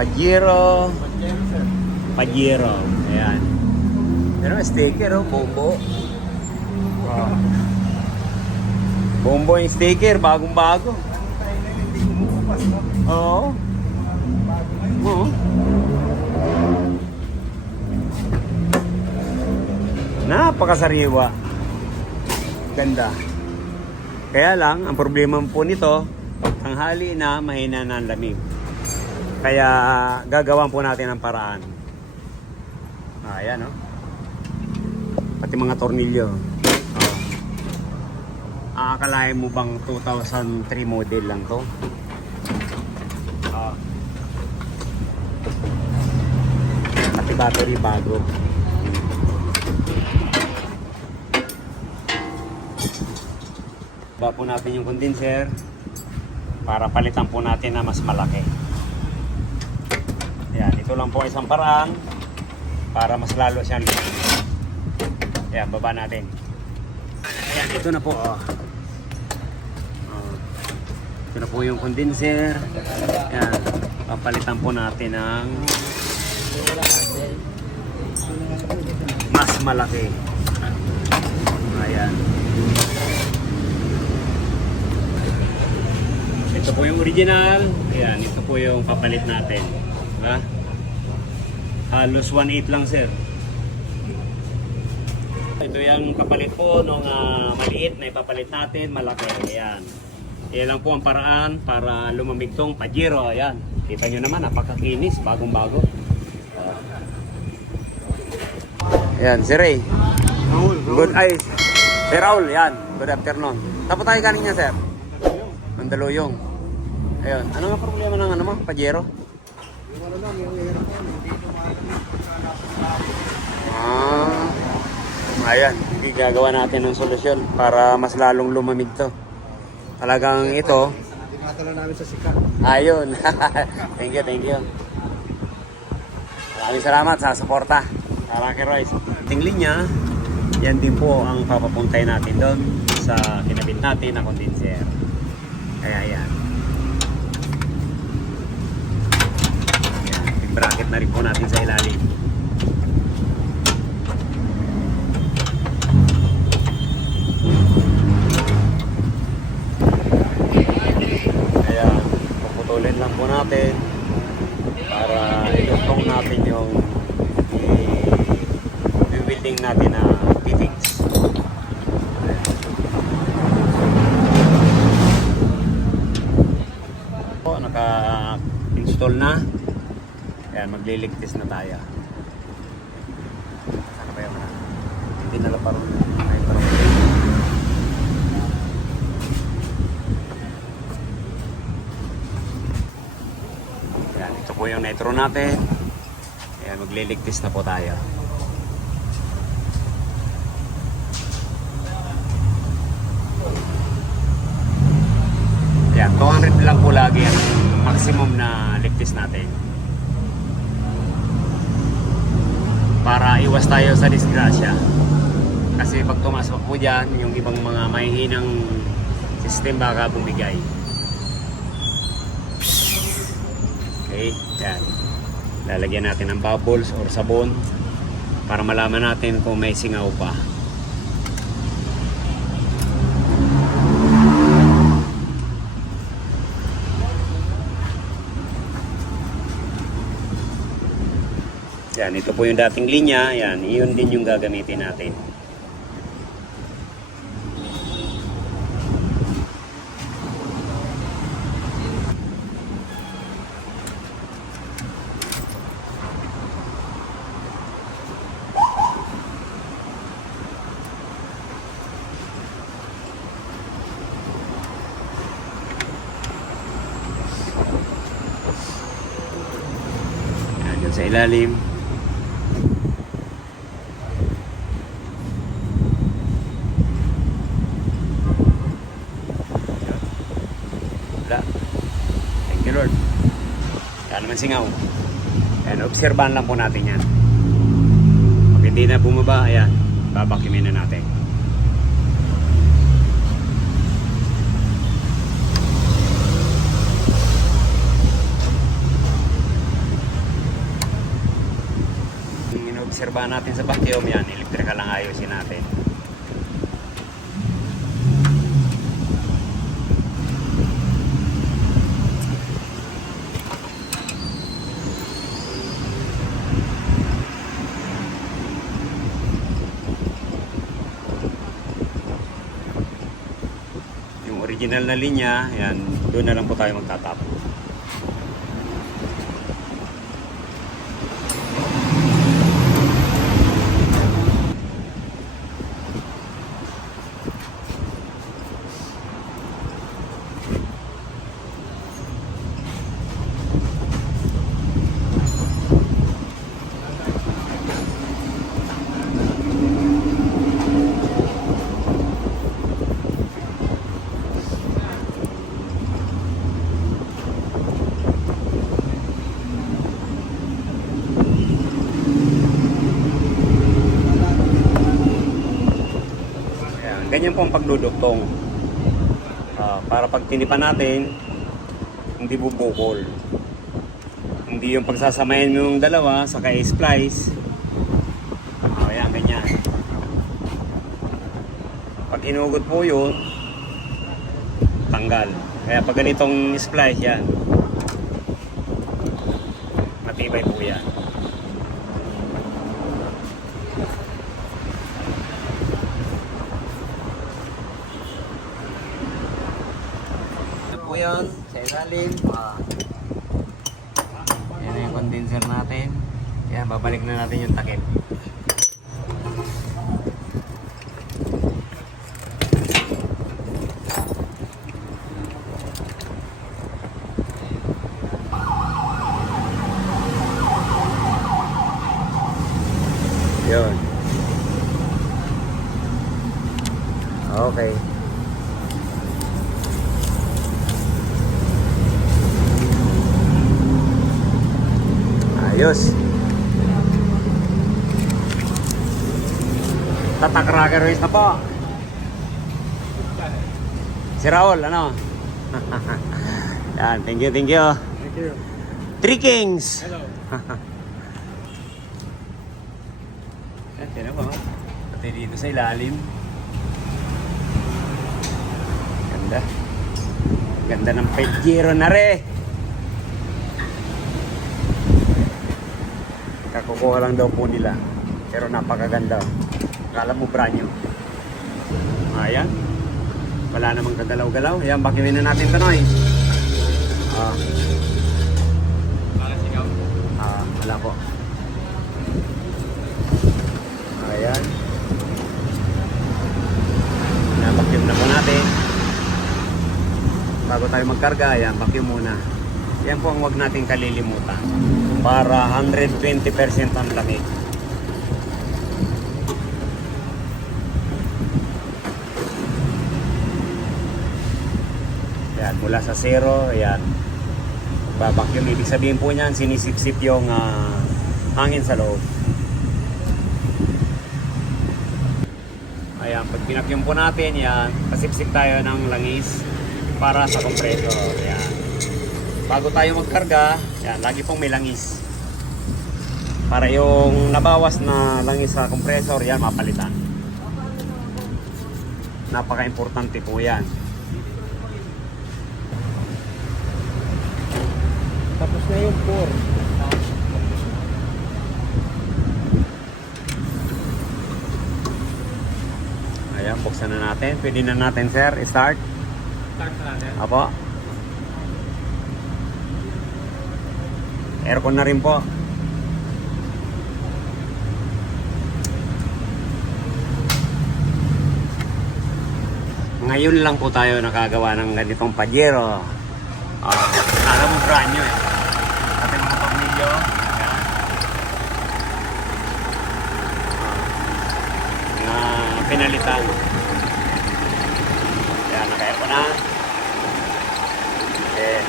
Pajero. Pajero. Ayan. Pero sticker, oh. Bombo. Oh. Bombo yung sticker. Bagong-bago. Oo. Oo. Napakasariwa. Ganda. Kaya lang, ang problema po nito, tanghali na, mahina na ang lamig. Kaya gagawan po natin ng paraan. Ayan, oh. Pati mga tornilyo. Oh. Aakalain mo bang 2003 model lang to? Oh. Pati battery bago. Ba po natin yung condenser para palitan po natin na mas malaki. Ayan, ito lang po isang paraan para mas lalo siyang lumaki. Ayan, baba natin. Ayan, ito na po. Oh. Oh. Ito na po yung condenser. Ayan, papalitan po natin ng mas malaki. Ayan. Ito po yung original. Ayan, ito po yung papalit natin. Ha? Halos 1.8 lang, sir. Ito yung kapalit po nung maliit na ipapalit natin, malaki. Ayan. Ayan lang po ang paraan para lumamig tong Pajero. Ayan. Kita nyo naman, napakakinis, bagong-bago. Ayan, si Ray. Good eyes. Sir Raul, yan. Good afternoon. Tapos tayo kanina, sir. Mandaluyong. Ayun. Ano nga problema ng ano mo, Pajero? Ayan. Hindi gagawa natin ng solusyon para mas lalong lumamig to. Talagang ito. Matala namin sa sikat. Ayun. Thank you, thank you. Maraming salamat sa suporta. Rocky Royce. Tingling niya. Yan din po ang papapuntay natin doon sa kinabit natin na condenser. Kaya yan. Yung bracket na rin po natin sa ilalim. Kaya puputulin lang po natin para ilutong natin yung building natin na fittings. Naka-install na. Ayan, magliligtis na tayo. Saan ba yung na? Hindi nalaparon. Ay, parang ayan, ito po yung nitro natin. Ayan, magliligtis na po tayo. Ayan, 200 lang po lagi ang maximum na ligtis natin. Para iwas tayo sa disgrasya. Kasi pag tumasok po dyan, yung ibang mga mahihinang system baka bumigay. Okay, yan. Lalagyan natin ng bubbles or sabon para malaman natin kung may singaw pa. Yan, ito po yung dating linya. Yan, iyon din yung gagamitin natin. Yan, dyan sa ilalim. Thank you, Lord. Kaya naman singaw. Ayan, obserbahan lang po natin yan. Pag hindi na bumaba, ayan, babakimin na natin. natin sa vacuum, yan, electrical lang ayusin natin. Yung original na linya, yan, doon na lang po tayo magtatap. Ganyan po ang pagduduktong. Para pag tinipan natin, hindi bubukol. Hindi yung pagsasamayan mo yung dalawa sa splice. Ayan, ganyan. Pag hinugod po yun, tanggal. Kaya pag ganitong splice, yan. Matibay po yan. Po yun, sa ilalim. Yan na yung condenser natin. Yan, babalik na natin yung takip. Yun. Okay. Ayos. Tatak Rocker Race na po. Si Raul, ano? Yan, thank you, thank you. Thank you. Three Kings. Hello. Yan, tinan mo. Pati dito sa ilalim. Ganda. Ganda ng Pajero na re. Kakukuha lang daw po nila. Pero napakaganda. Akala mo brand new. Ayan. Wala namang kagalaw-galaw. Ayan, bakiwin na natin ito, Noy. Wala po. Ayan. Nabakyum na po natin. Bago tayo magkarga, ayan, vacuum muna. Yan po ang huwag natin kalilimutan. Para 120% ang lamig. Ayan, mula sa 0, ayan. Babakyum, ibig sabihin po niyan, sinisip-sip yung hangin sa loob. Ayan, pag pinakyum po natin, yan, pasipsip tayo ng langis para sa kompresor. Ayan. Bago tayo magkarga, yan, lagi pong may langis. Para yung nabawas na langis sa kompresor, yan, mapalitan. Napaka-importante po yan. Tapos na yung 4. Ayan, buksan na natin. Pwede na natin, sir, start. Start na natin. Apo. Aircon na rin po. Ngayon lang po tayo nakagawa ng ganitong Pajero. Alam mo brand new eh. At mga tornilyo. Na pinalitan. Yan, naka-aircon na. Okay.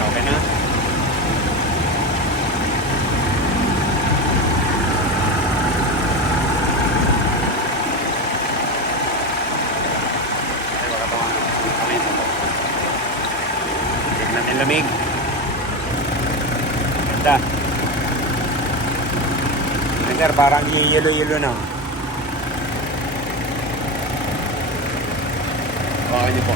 Okay na. Ang lamig. Ganda. Ay, sir, parang yelo-yelo na. Hawakan niyo po.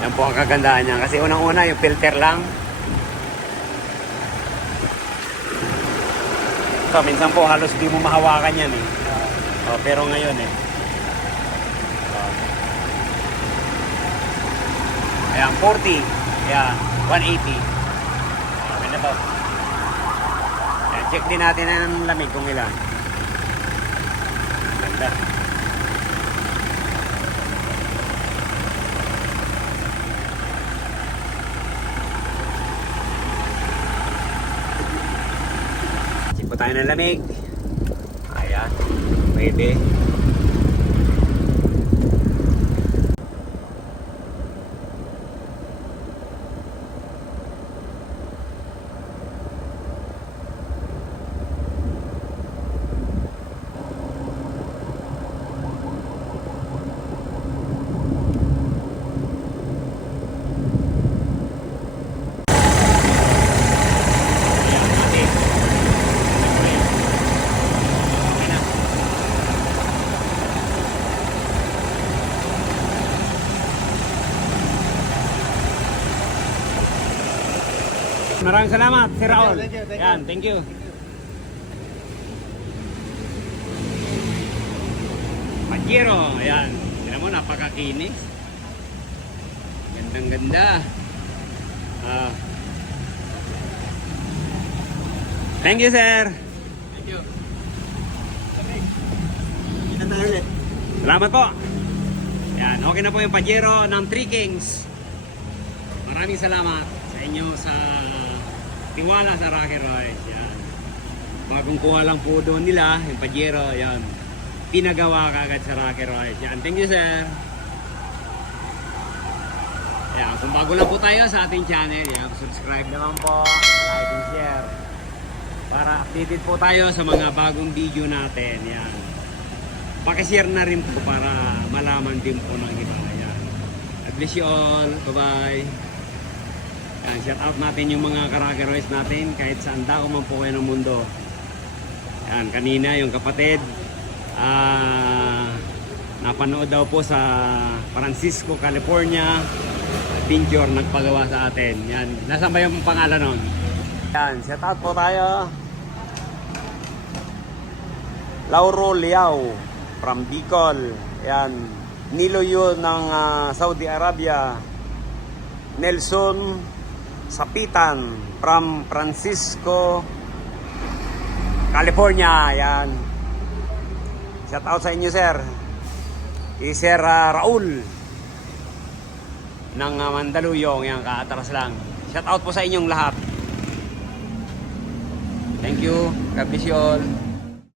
Yan po ang kagandahan niya. Kasi unang-una yung filter lang. So, minsan po halos di mo mahawakan yan eh. Oh, pero ngayon eh. Ayan, 40. Ayan, 180. Okay na po. Ayan, check din natin ang lamig kung ilan. Ganda. Check po tayo ng lamig. Ayan, pwede. Maraming salamat, Sir Raul. Thank you. Yan, thank you. Pajero, ayan. Tignan mo, napakakinis. Gandang ganda. Thank you, sir. Thank you. Salamat po. Yan, okay na po yung Pajero ng Three Kings. Maraming salamat sa inyo sa tiwala sa Rocky Royce. Yan. Bagong kuha lang po doon nila, yung Pajero, yan. Pinagawa kagad sa Rocky Royce. Yan, thank you, sir. Yan, kung bago lang po tayo sa ating channel, yan, subscribe naman po, like and share. Para updated po tayo sa mga bagong video natin. Yan. Pakishare na rin po para malaman din po ng iba. Yan. God bless you all. Bye-bye. Yan, shout out natin yung mga Rocky Royce natin kahit saan dako man po kayo ng mundo. Yan, kanina yung kapatid napanood daw po sa Francisco, California. Pinture nagpagawa sa atin. Yan, nasaan ba yung pangalan nun? Yan, shout out po tayo. Lauro Liao from Bicol. Yan, Niloyo ng Saudi Arabia. Nelson Sapitan from Francisco, California. Yan. Shout out sa inyo, sir. Kay Sir Raul ng Mandaluyong. Yan, kaatras lang. Shout out po sa inyong lahat. Thank you. God bless you all.